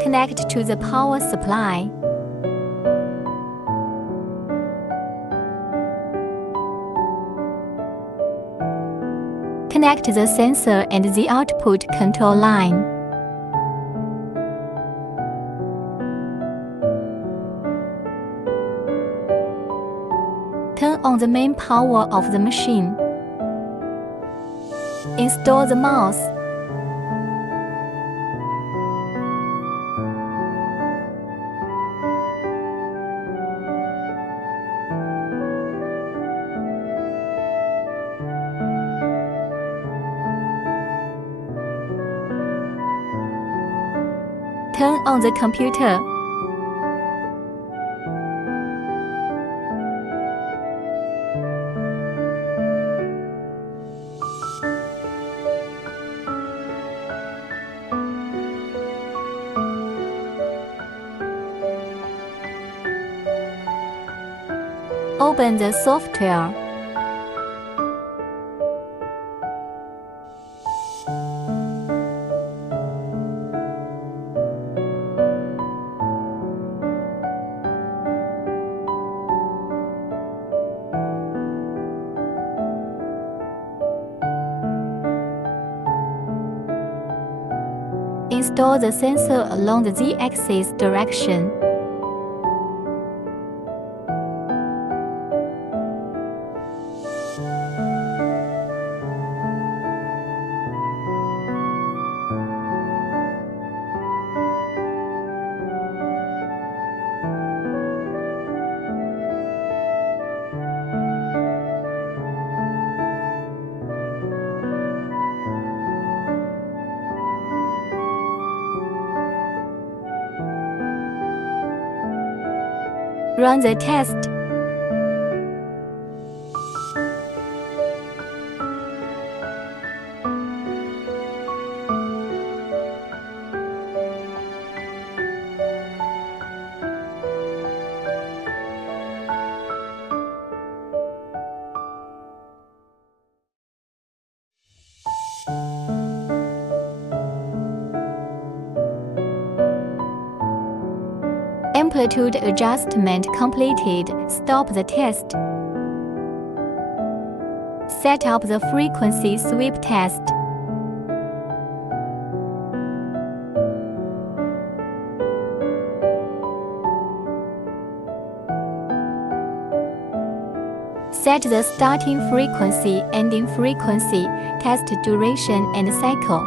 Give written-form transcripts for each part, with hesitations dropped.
Connect to the power supply. Connect the sensor and the output control line. Turn on the main power of the machine. Install the mouse. Turn on the computer. Open the software. Install the sensor along the z-axis direction. Run the test. Amplitude adjustment completed. Stop the test. Set up the frequency sweep test. Set the starting frequency, ending frequency, test duration and cycle.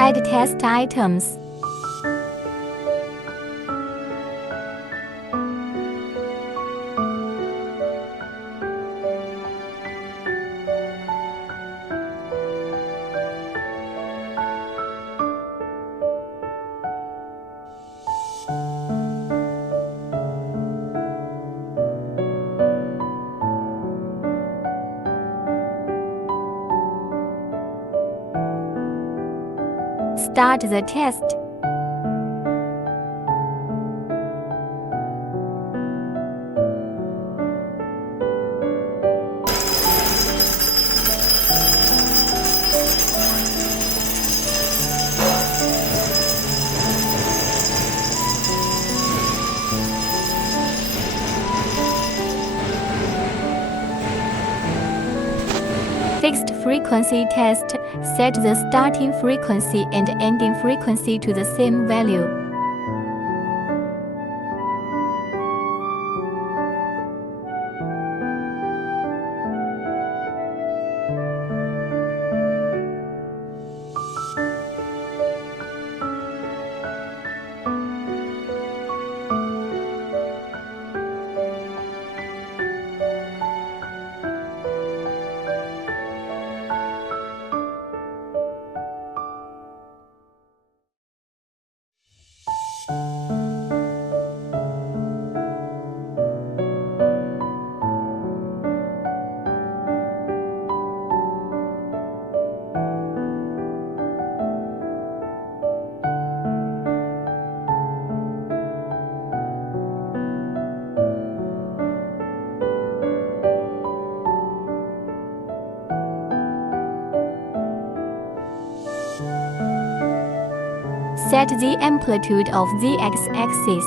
Add test items. Start the test. Fixed frequency test. Set the starting frequency and ending frequency to the same value. Set the amplitude of the x-axis.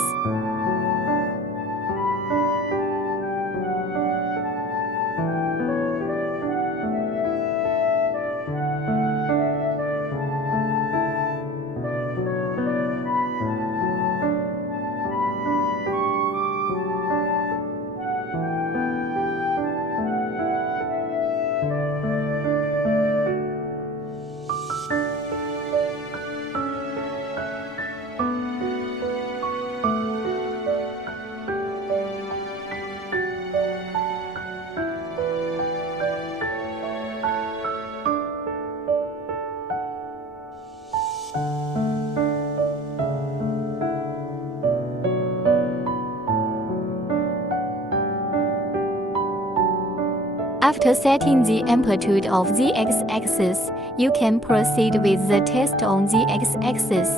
After setting the amplitude of the x-axis, you can proceed with the test on the x-axis.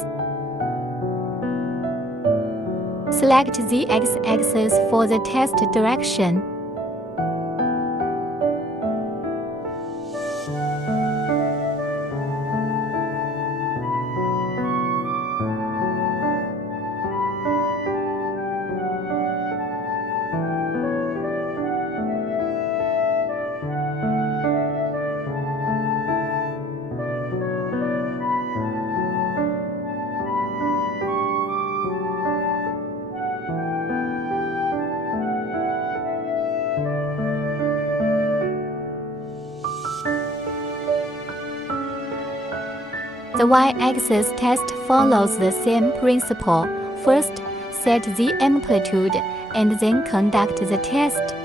Select the x-axis for the test direction. The y-axis test follows the same principle. First, set the amplitude, and then conduct the test.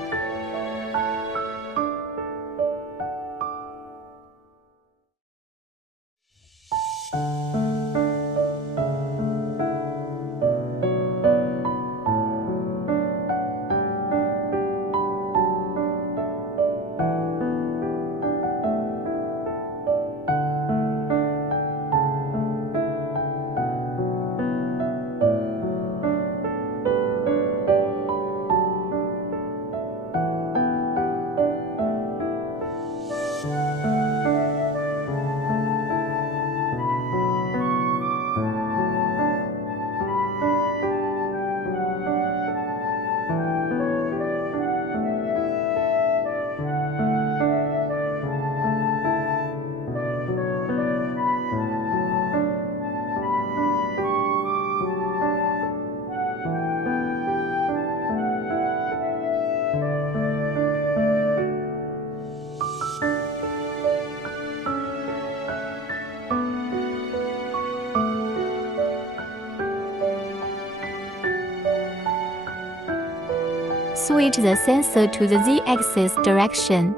Switch the sensor to the z-axis direction.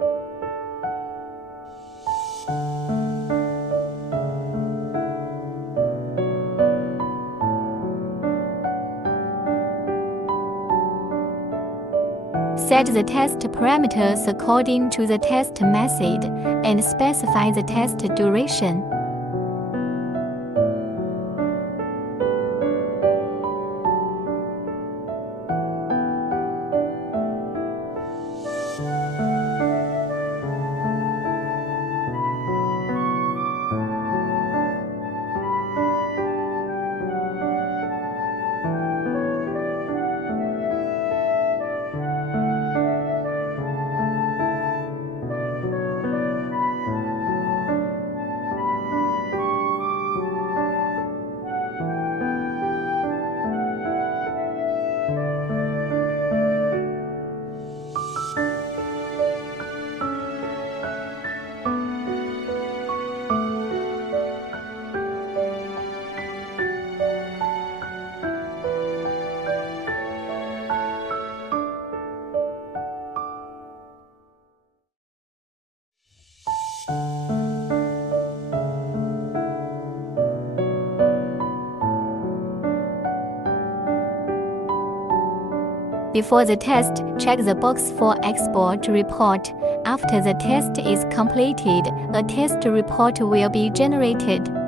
Set the test parameters according to the test method and specify the test duration. Before the test, check the box for Export Report. After the test is completed, a test report will be generated.